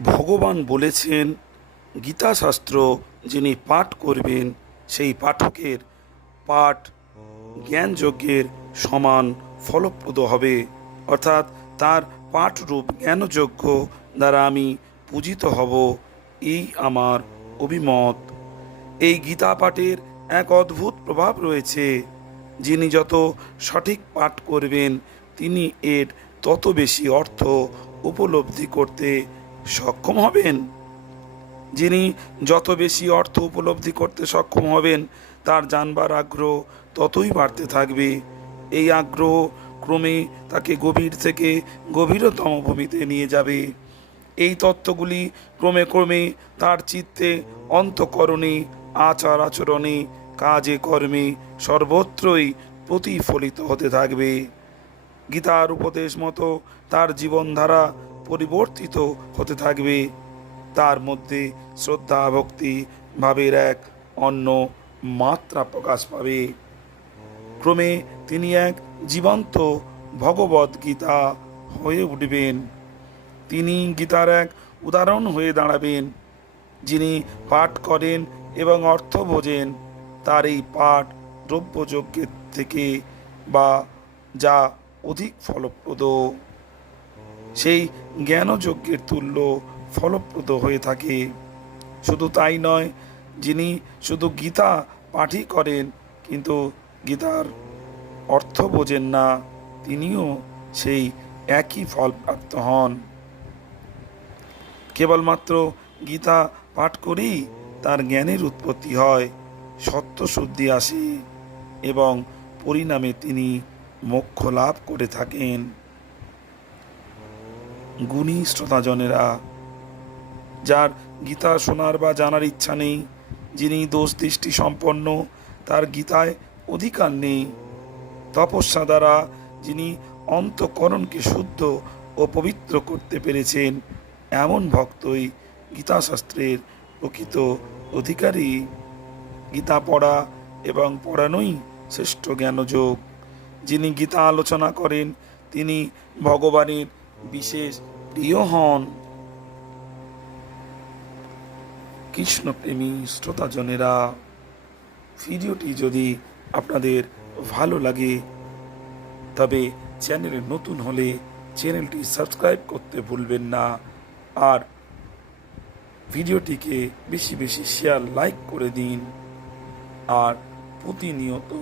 ভগবান বলেছেন গীতাশাস্ত্র যিনি পাঠ করবেন সেই পাঠকের পাঠ জ্ঞানযজ্ঞের সমান ফলপ্রদ হবে, অর্থাৎ তার পাঠরূপ জ্ঞানযজ্ঞ দ্বারা আমি পূজিত হব, এই আমার অভিমত। এই গীতা পাঠের এক অদ্ভুত প্রভাব রয়েছে। যিনি যত সঠিক পাঠ করবেন তিনি এর তত বেশি অর্থ উপলব্ধি করতে সক্ষম হবেন। যিনি যত বেশি অর্থ উপলব্ধি করতে সক্ষম হবেন তার জানবার আগ্রহ ততই বাড়তে থাকবে। এই আগ্রহ ক্রমে তাকে গভীর থেকে গভীরতম ভূমিতে নিয়ে যাবে। এই তত্ত্বগুলি ক্রমে ক্রমে তার চিত্তে, অন্তঃকরণে, আচার আচরণে, কাজে কর্মে সর্বত্রই প্রতিফলিত হতে থাকবে। গীতার উপদেশ মতো তার জীবনধারা পরিবর্তিত হতে থাকবে। তার মধ্যে শ্রদ্ধা, ভক্তি ভাবের এক অন্য মাত্রা প্রকাশ পাবে। ক্রমে তিনি এক জীবন্ত ভগবদ গীতা হয়ে উঠবেন। তিনি গীতার এক উদাহরণ হয়ে দাঁড়াবেন। যিনি পাঠ করেন এবং অর্থ বোঝেন তার এই পাঠ দ্রব্যযজ্ঞের থেকে বা যা অধিক ফলপ্রদ, সেই জ্ঞানযজ্ঞের তুল্য ফলপ্রদ হয়ে থাকে। শুধু তাই নয়, যিনি শুধু গীতা পাঠই করেন কিন্তু গীতার অর্থ বোঝেন না, তিনিও সেই একই ফল প্রাপ্ত হন। কেবলমাত্র গীতা পাঠ করেই তার জ্ঞানের উৎপত্তি হয়, সত্যশুদ্ধি আসে এবং পরিণামে তিনি মোক্ষ লাভ করে থাকেন। গুণী শ্রোতাজনেরা, যার গীতা শোনার বা জানার ইচ্ছা নেই, যিনি দোষ দৃষ্টি সম্পন্ন, তার গীতায় অধিকার নেই। তপস্যা দ্বারা যিনি অন্তঃকরণকে শুদ্ধ ও পবিত্র করতে পেরেছেন, এমন ভক্তই গীতাশাস্ত্রের প্রকৃত অধিকারী। গীতা পড়া এবং পড়ানোই শ্রেষ্ঠ জ্ঞানযোগ। যিনি গীতা আলোচনা করেন তিনি ভগবানের বিশেষ প্রিয় হন। কৃষ্ণপ্রেমী শ্রোতাজনেরা, ভিডিওটি যদি আপনাদের ভালো লাগে তবে চ্যানেলে নতুন হলে চ্যানেলটি সাবস্ক্রাইব করতে ভুলবেন না, আর ভিডিওটিকে বেশি বেশি শেয়ার, লাইক করে দিন। আর প্রতিনিয়ত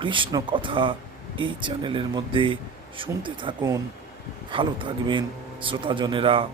কৃষ্ণ কথা এই চ্যানেলের মধ্যে শুনতে থাকুন। ভালো থাকবেন শ্রোতাজনেরা।